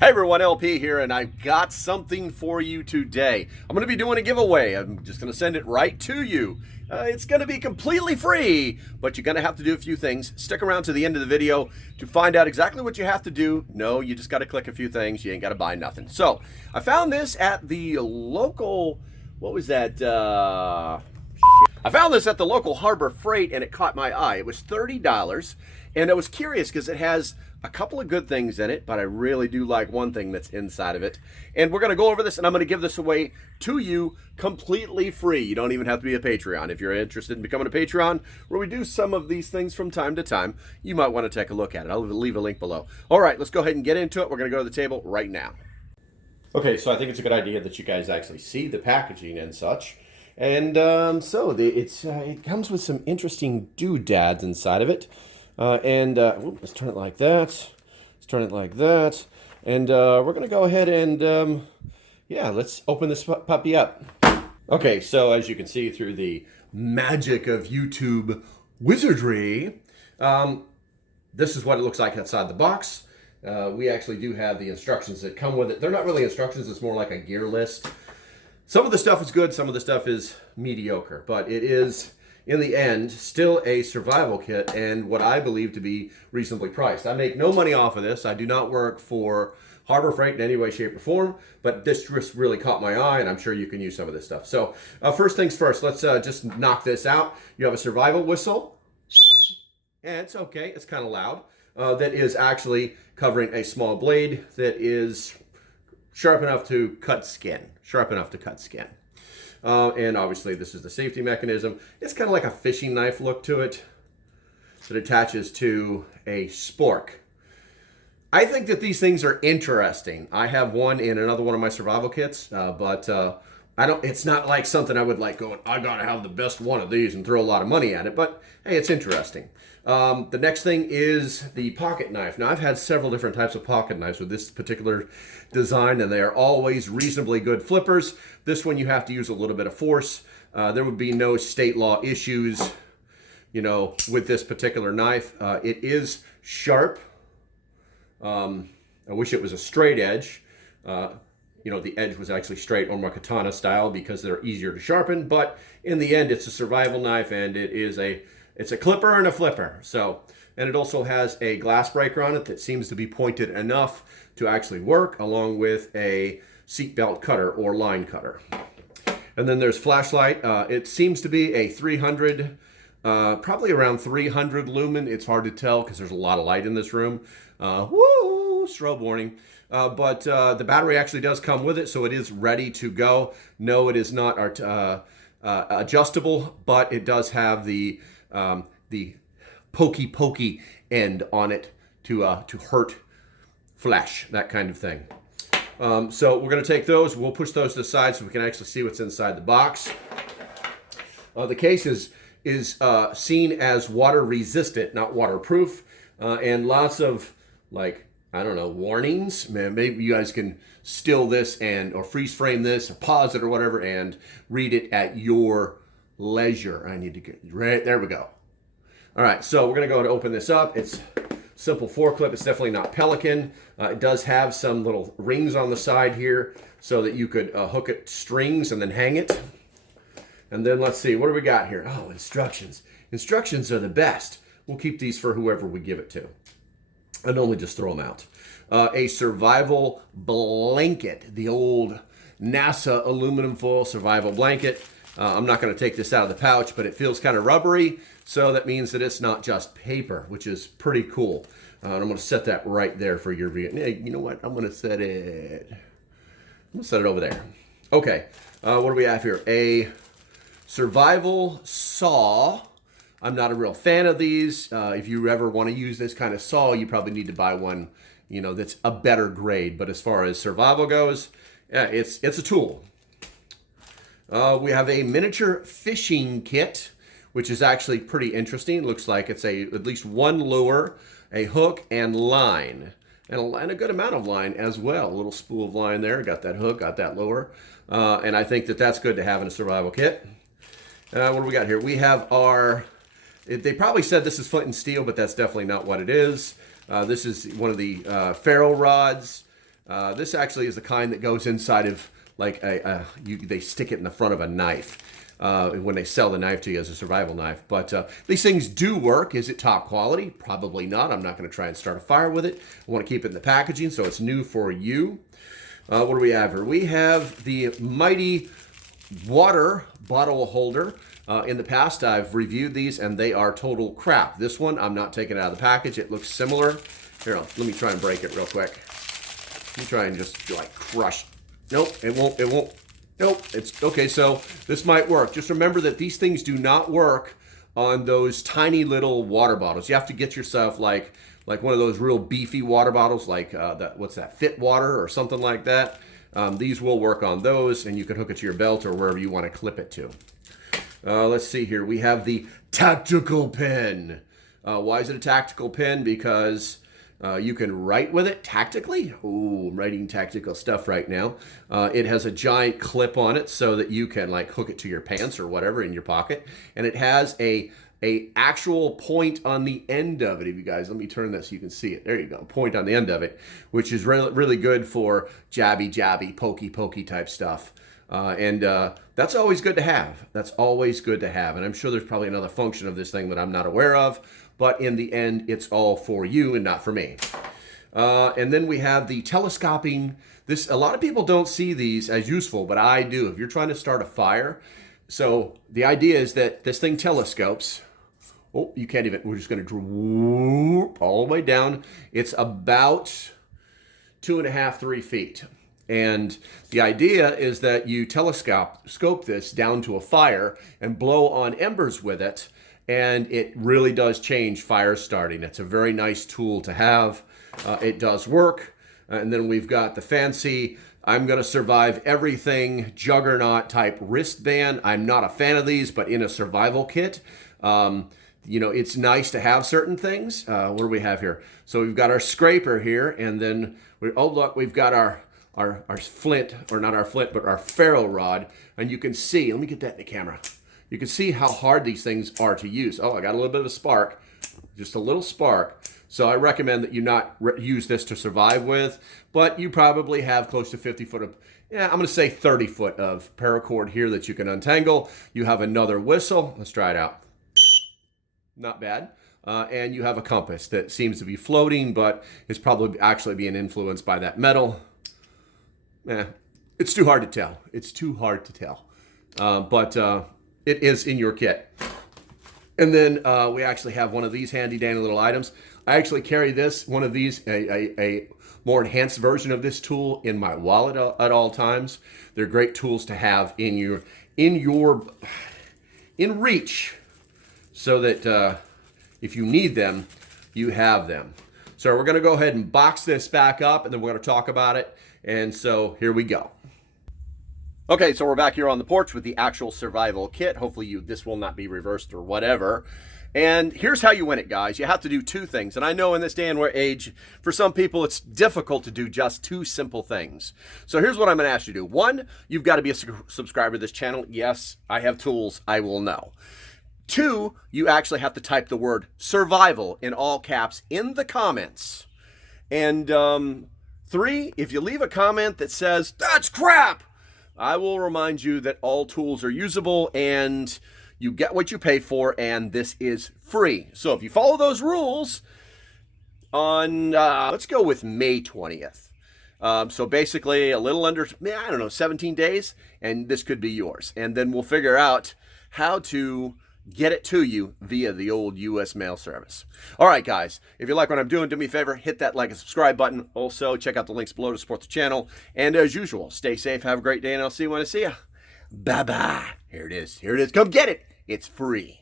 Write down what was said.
Hey everyone, LP here, and I've got something for you today. I'm going to be doing a giveaway. I'm just going to send it right to you. It's going to be completely free, but you're going to have to do a few things. Stick around to the end of the video to find out exactly what you have to do. No, you just got to click a few things. You ain't got to buy nothing. So, I found this at the local, what was that? I found this at the local Harbor Freight, and it caught my eye. It was $30, and I was curious because it has a couple of good things in it, but I really do like one thing that's inside of it. And we're going to go over this, and I'm going to give this away to you completely free. You don't even have to be a Patreon. If you're interested in becoming a Patreon, where we do some of these things from time to time, you might want to take a look at it. I'll leave a link below. All right, let's go ahead and get into it. We're going to go to the table right now. Okay, so I think it's a good idea that you guys actually see the packaging and such. And it comes with some interesting doodads inside of it. Let's turn it like that. Let's turn it like that. And we're going to go ahead and, let's open this puppy up. Okay, so as you can see through the magic of YouTube wizardry, this is what it looks like outside the box. We actually do have the instructions that come with it. They're not really instructions, it's more like a gear list. Some of the stuff is good, some of the stuff is mediocre, but it is, in the end, still a survival kit and what I believe to be reasonably priced. I make no money off of this. I do not work for Harbor Freight in any way, shape, or form, but this just really caught my eye, and I'm sure you can use some of this stuff. So first things first, let's just knock this out. You have a survival whistle, and it's okay, it's kind of loud, that is actually covering a small blade that is sharp enough to cut skin. And obviously this is the safety mechanism. It's kind of like a fishing knife look to it that attaches to a spork. I think that these things are interesting. I have one in another one of my survival kits, but it's not like something I would like going, I gotta have the best one of these and throw a lot of money at it, but hey, it's interesting. The next thing is the pocket knife. Now, I've had several different types of pocket knives with this particular design, and they are always reasonably good flippers. This one, you have to use a little bit of force. There would be no state law issues, with this particular knife. It is sharp. I wish it was a straight edge. The edge was actually straight or more katana style because they're easier to sharpen, but in the end, it's a survival knife, and it's a clipper and a flipper. So, and it also has a glass breaker on it that seems to be pointed enough to actually work, along with a seatbelt cutter or line cutter. And then there's flashlight. It seems to be a 300, probably around 300 lumen. It's hard to tell because there's a lot of light in this room. Strobe warning. But the battery actually does come with it, so it is ready to go. No, it is not adjustable, but it does have the pokey end on it to hurt flesh, that kind of thing. So we're going to take those. We'll push those to the side so we can actually see what's inside the box. The case is seen as water resistant, not waterproof, and lots of warnings. Man, maybe you guys can still this or freeze frame this or pause it or whatever and read it at your leisure. I need to get right there. We go. All right, so we're going to go and open this up. It's simple forklift. It's definitely not Pelican. It does have some little rings on the side here so that you could hook it strings and then hang it. And then let's see, what do we got here? Oh, instructions. Instructions are the best. We'll keep these for whoever we give it to. And only just throw them out. A survival blanket, the old NASA aluminum foil survival blanket. I'm not going to take this out of the pouch, but it feels kind of rubbery, so that means that it's not just paper, which is pretty cool. And I'm going to set that right there for your view. Hey, you know what? I'm going to set it over there. Okay, what do we have here? A survival saw. I'm not a real fan of these. If you ever want to use this kind of saw, you probably need to buy one, that's a better grade. But as far as survival goes, it's a tool. We have a miniature fishing kit, which is actually pretty interesting. It looks like it's at least one lure, a hook, and line. And a good amount of line as well. A little spool of line there. Got that hook, got that lure. And I think that that's good to have in a survival kit. What do we got here? We have our... They probably said this is flint and steel, but that's definitely not what it is. This is one of the ferro rods. This actually is the kind that goes inside of like they stick it in the front of a knife when they sell the knife to you as a survival knife. But these things do work. Is it top quality? Probably not. I'm not going to try and start a fire with it. I want to keep it in the packaging so it's new for you. What do we have here? We have the mighty water bottle holder. In the past, I've reviewed these, and they are total crap. This one, I'm not taking it out of the package. It looks similar. Here, let me try and break it real quick. Let me try and just, like, crush. Nope, it won't. Nope, it's okay, so this might work. Just remember that these things do not work on those tiny little water bottles. You have to get yourself, like one of those real beefy water bottles, like, what's that, Fit Water or something like that. These will work on those, and you can hook it to your belt or wherever you want to clip it to. Let's see here. We have the tactical pen. Why is it a tactical pen? Because you can write with it tactically. Ooh, I'm writing tactical stuff right now. It has a giant clip on it so that you can like hook it to your pants or whatever in your pocket. And it has a actual point on the end of it. If you guys, let me turn this so you can see it. There you go. Point on the end of it, which is really good for jabby, pokey type stuff. And that's always good to have. That's always good to have. And I'm sure there's probably another function of this thing that I'm not aware of. But in the end, it's all for you and not for me. And then we have the telescoping. A lot of people don't see these as useful, but I do. If you're trying to start a fire. So the idea is that this thing telescopes. Oh, you can't even. We're just going to droop all the way down. It's about 2.5, 3 feet. And the idea is that you scope this down to a fire and blow on embers with it. And it really does change fire starting. It's a very nice tool to have. It does work. And then we've got the fancy, I'm going to survive everything juggernaut type wristband. I'm not a fan of these, but in a survival kit, it's nice to have certain things. What do we have here? So we've got our scraper here. And then, we've got our flint, or not our flint, but our ferro rod. And you can see, let me get that in the camera. You can see how hard these things are to use. Oh, I got a little bit of a spark, just a little spark. So I recommend that you not use this to survive with, but you probably have close to 50 foot of, I'm going to say 30 foot of paracord here that you can untangle. You have another whistle. Let's try it out. Not bad. And you have a compass that seems to be floating, but is probably actually being influenced by that metal. It's too hard to tell. It's too hard to tell. But it is in your kit. And then we actually have one of these handy dandy little items. I actually carry one of these, a more enhanced version of this tool in my wallet at all times. They're great tools to have in reach, so that if you need them, you have them. So we're going to go ahead and box this back up, and then we're going to talk about it. And so here we go. Okay, so we're back here on the porch with the actual survival kit. Hopefully this will not be reversed or whatever. And here's how you win it, guys. You have to do two things. And I know in this day and age, for some people, it's difficult to do just two simple things. So here's what I'm going to ask you to do. One, you've got to be a subscriber to this channel. Yes, I have tools. I will know. Two, you actually have to type the word survival in all caps in the comments. And three, if you leave a comment that says, that's crap, I will remind you that all tools are usable and you get what you pay for, and this is free. So if you follow those rules on, let's go with May 20th. So basically a little under, 17 days, and this could be yours. And then we'll figure out how to get it to you via the old U.S. mail service. All right, guys, if you like what I'm doing, do me a favor, hit that like and subscribe button. Also, check out the links below to support the channel. And as usual, stay safe, have a great day, and I'll see you when I see you. Bye-bye. Here it is. Here it is. Come get it. It's free.